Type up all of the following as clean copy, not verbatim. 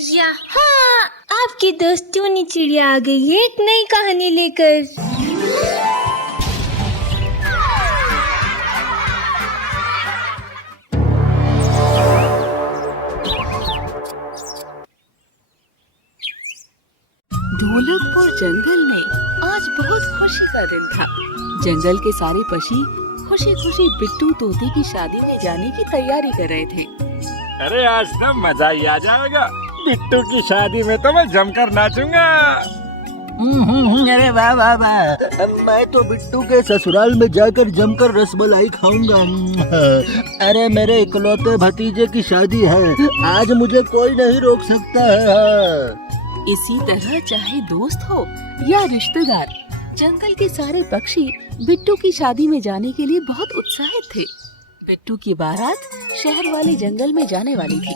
यहाँ आपके दोस्तों ने चिड़िया आ गई है एक नई कहानी लेकर। ढोलकपुर जंगल में आज बहुत खुशी का दिन था। जंगल के सारे पक्षी खुशी खुशी बिट्टू तोते की शादी में जाने की तैयारी कर रहे थे। अरे आज तो मजा ही आ जाएगा। बिट्टू की शादी में तो मैं जमकर नाचूंगा। अरे वाह वाह वाह, मैं तो बिट्टू के ससुराल में जाकर जमकर रसमलाई खाऊंगा। अरे मेरे इकलौते भतीजे की शादी है, आज मुझे कोई नहीं रोक सकता है। इसी तरह चाहे दोस्त हो या रिश्तेदार, जंगल के सारे पक्षी बिट्टू की शादी में जाने के लिए बहुत उत्साहित थे। बिट्टू की बारात शहर वाले जंगल में जाने वाली थी,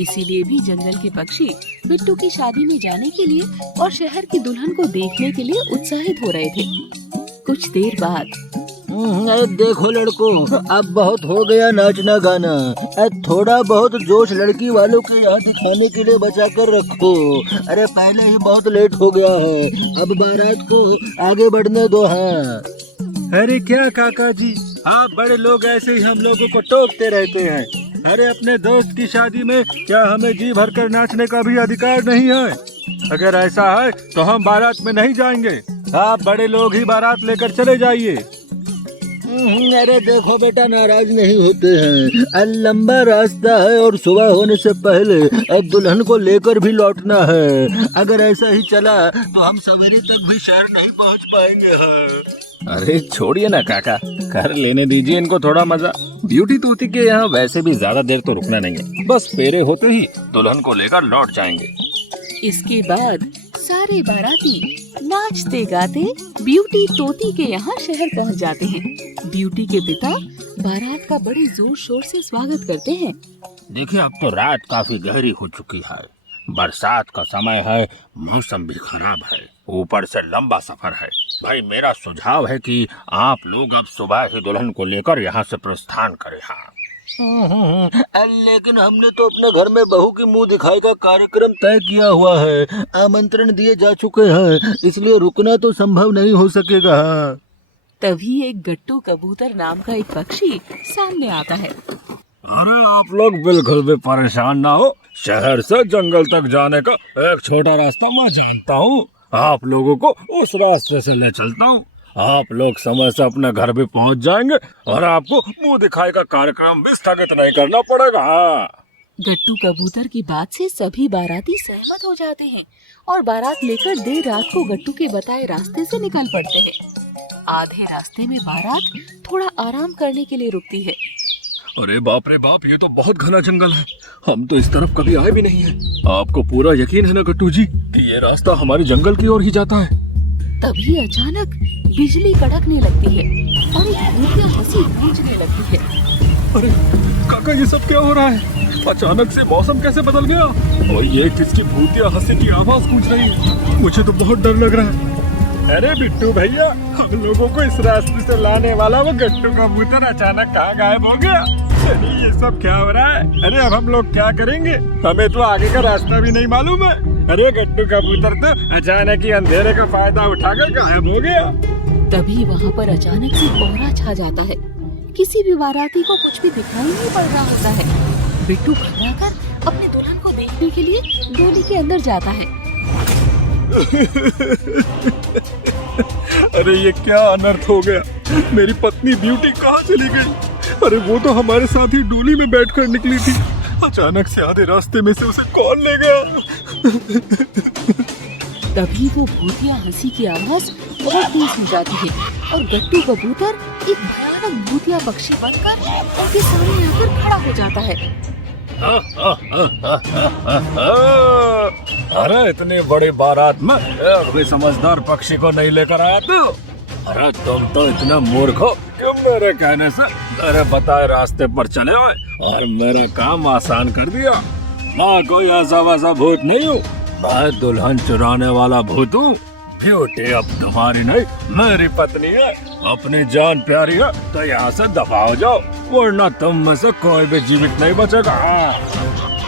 इसीलिए भी जंगल के पक्षी बिट्टू की शादी में जाने के लिए और शहर की दुल्हन को देखने के लिए उत्साहित हो रहे थे। कुछ देर बाद देखो लड़कों, अब बहुत हो गया नाचना गाना। थोड़ा बहुत जोश लड़की वालों के यहाँ दिखाने के लिए बचा कर रखो। अरे पहले ही बहुत लेट हो गया है, अब बारात को आगे बढ़ने दो। हाँ अरे क्या काका जी, आप बड़े लोग ऐसे ही हम लोगों को टोकते रहते हैं। अरे अपने दोस्त की शादी में क्या हमें जी भर कर नाचने का भी अधिकार नहीं है? अगर ऐसा है तो हम बारात में नहीं जाएंगे। आप बड़े लोग ही बारात लेकर चले जाइए। अरे देखो बेटा, नाराज नहीं होते हैं। लंबा रास्ता है और सुबह होने से पहले दुल्हन को लेकर भी लौटना है। अगर ऐसा ही चला तो हम सवेरे तक भी शहर नहीं पहुंच पाएंगे। अरे छोड़िए ना काका, कर लेने दीजिए इनको थोड़ा मजा। ब्यूटी तोती के यहाँ वैसे भी ज्यादा देर तो रुकना नहीं है, बस फेरे होते ही दुल्हन को लेकर लौट जाएंगे। इसके बाद सारे बाराती नाचते गाते ब्यूटी तोती के यहाँ शहर पहुँच जाते हैं। ब्यूटी के पिता बारात का बड़े जोर शोर से स्वागत करते हैं। देखिए, अब तो रात काफी गहरी हो चुकी है, बरसात का समय है, मौसम भी खराब है, ऊपर से लंबा सफर है। भाई मेरा सुझाव है कि आप लोग अब सुबह ही दुल्हन को लेकर यहाँ से प्रस्थान करें। हाँ लेकिन हमने तो अपने घर में बहू की मुंह दिखाई का कार्यक्रम तय किया हुआ है, आमंत्रण दिए जा चुके हैं, इसलिए रुकना तो संभव नहीं हो सकेगा। तभी एक गट्टू कबूतर नाम का एक पक्षी सामने आता है। अरे आप लोग बिल्कुल भी परेशान ना हो, शहर से जंगल तक जाने का एक छोटा रास्ता मैं जानता हूँ। आप लोगों को उस रास्ते से ले चलता हूँ। आप लोग समय से अपने घर भी पहुँच जाएंगे और आपको मुंह दिखाई का कार्यक्रम भी स्थगित नहीं करना पड़ेगा। गट्टू कबूतर की बात से सभी बाराती सहमत हो जाते हैं और बारात लेकर देर रात को गट्टू के बताए रास्ते से निकल पड़ते हैं। आधे रास्ते में बारात थोड़ा आराम करने के लिए रुकती है। अरे बाप रे बाप, ये तो बहुत घना जंगल है, हम तो इस तरफ कभी आए भी नहीं है। आपको पूरा यकीन है ना गट्टू जी कि ये रास्ता हमारे जंगल की ओर ही जाता है? तभी अचानक बिजली कड़कने लगती है और एक भूतिया हंसी गूंजने लगती है। अरे काका, ये सब क्या हो रहा है? अचानक से मौसम कैसे बदल गया और ये किसकी भूतिया हंसी की आवाज गूंज रही है? मुझे तो बहुत डर लग रहा है। अरे बिट्टू भैया, हम लोगों को इस रास्ते से लाने वाला वो गट्टू कबूतर अचानक कहाँ गायब हो गया? अरे ये सब क्या हो रहा है? अरे अब हम लोग क्या करेंगे? हमें तो आगे का रास्ता भी नहीं मालूम है। अरे गट्टू कबूतर तो अचानक ही अंधेरे का फायदा उठाकर गायब हो गया। तभी वहाँ पर अचानक से कोहरा छा जाता है। किसी भी बाराती को कुछ भी दिखाई नहीं पड़ रहा होता है। बिट्टू घबराकर अपने दुल्हन को देखने के लिए डोली के अंदर जाता है। अरे ये क्या अनर्थ हो गया? मेरी पत्नी ब्यूटी कहाँ चली गई? अरे वो तो हमारे साथ ही डोली में बैठकर निकली थी, अचानक से आधे रास्ते में से उसे कौन ले गया? तभी वो भूतिया हंसी की आवाज बहुत तेज हो जाती है और गट्टू कबूतर एक भयानक भूतिया पक्षी बनकर उनके सामने आकर खड़ा हो जाता है। अरे इतनी बड़ी बारात में एक भी समझदार पक्षी को नहीं लेकर आया तू? अरे तुम तो इतना मूर्ख हो कि मेरे कहने से मेरे बताए रास्ते पर चले हुए और मेरा काम आसान कर दिया। मैं कोई ऐसा वैसा भूत नहीं हूँ, मैं दुल्हन चुराने वाला भूत हूँ। ब्यूटी अब तुम्हारी नहीं, मेरी पत्नी है, अपनी जान प्यारी है तो यहाँ से दफा हो जाओ, वरना तुम में से कोई भी जीवित नहीं बचेगा।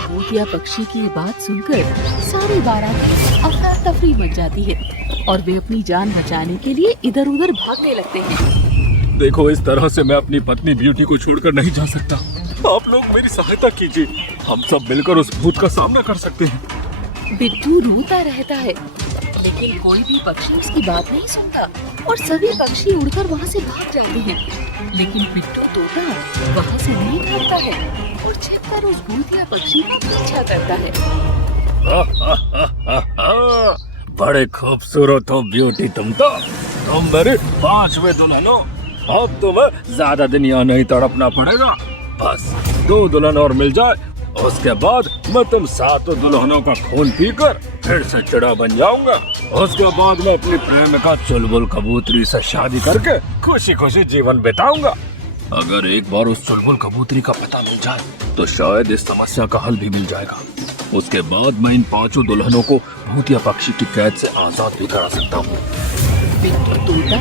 भूत भूतिया पक्षी की ये बात सुनकर सारी बाराती अफरा तफरी मच जाती है और वे अपनी जान बचाने के लिए इधर उधर भागने लगते हैं। देखो, इस तरह से मैं अपनी पत्नी ब्यूटी को छोड़कर नहीं जा सकता। आप लोग मेरी सहायता कीजिए, हम सब मिलकर उस भूत का सामना कर सकते हैं। बिट्टू रोता रहता है, लेकिन कोई भी पक्षी उसकी बात नहीं सुनता और सभी पक्षी उड़कर वहाँ से भाग जाते हैं। लेकिन बिट्टू तोता वहाँ से नहीं भागता है और छिपकर उस भूतिया पक्षी का पीछा करता है। बड़े खूबसूरत हो ब्यूटी तुम मेरे 5वें दुल्हन हो। अब तुम्हें ज्यादा दिन यहाँ नहीं तड़पना पड़ेगा। बस 2 दुल्हन और मिल जाए, उसके बाद मैं तुम 7 दुल्हनों का खून पीकर फिर से चिड़ा बन जाऊंगा। उसके बाद मैं अपनी प्रेमिका चुलबुल कबूतरी से शादी करके खुशी खुशी जीवन बिताऊंगा। अगर एक बार उस चुलबुल कबूतरी का पता मिल जाए तो शायद इस समस्या का हल भी मिल जाएगा। उसके बाद मैं इन 5 दुल्हनों को भूतिया पक्षी की कैद से आजाद भी करा सकता हूँ। बिट्टू तोता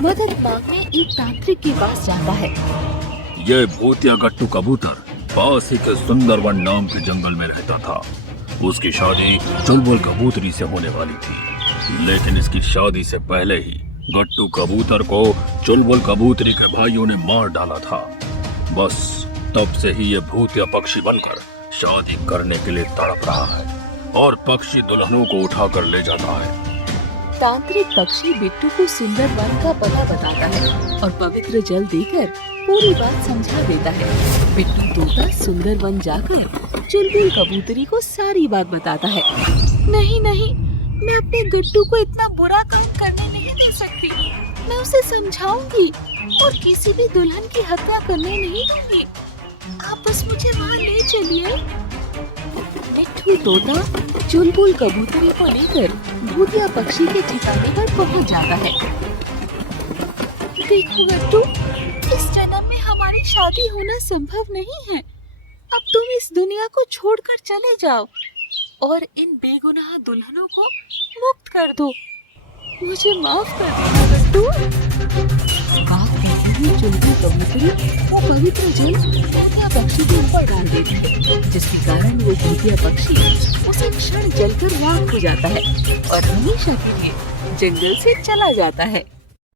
मदद मांगने एक तांत्रिक के पास जाता है। ये भूतिया गट्टू कबूतर पास ही के सुंदरवन नाम के जंगल में रहता था। उसकी शादी चुलबुल कबूतरी से होने वाली थी, लेकिन इसकी शादी से पहले ही गट्टू कबूतर को चुलबुल कबूतरी के भाइयों ने मार डाला था। बस तब से ही ये भूतिया पक्षी बनकर शादी करने के लिए तड़प रहा है और पक्षी दुल्हनों को उठा कर ले जाता है। तांत्रिक पक्षी बिट्टू को सुंदर वन का पता बताता है और पवित्र जल देकर पूरी बात समझा देता है। बिट्टू तोता सुंदर वन जाकर चुलबुल कबूतरी को सारी बात बताता है। नहीं नहीं, मैं अपने गट्टू को इतना बुरा काम करने नहीं दे सकती। मैं उसे समझाऊंगी और किसी भी दुल्हन की हत्या करने नहीं दूंगी। आप बस मुझे वहाँ ले चलिए। बिट्टू तोता चुलबुल कबूतरी को लेकर भूतिया पक्षी के ठिकाने पर पहुँच जाता है। देखो गट्टू, इस जन्म में हमारी शादी होना संभव नहीं है। अब तुम इस दुनिया को छोड़कर चले जाओ और इन बेगुनाह दुल्हनों को मुक्त कर दो। मुझे माफ कर देना गट्टू। बात कहते ही चुलबुल कबूतरी वो पवित्र जल भूतिया पक्षी के ऊपर डाल देती है, जिसके कारण वो भूतिया पक्षी उसी क्षण जलकर राख हो जाता है और हमेशा के लिए जंगल से चला जाता है।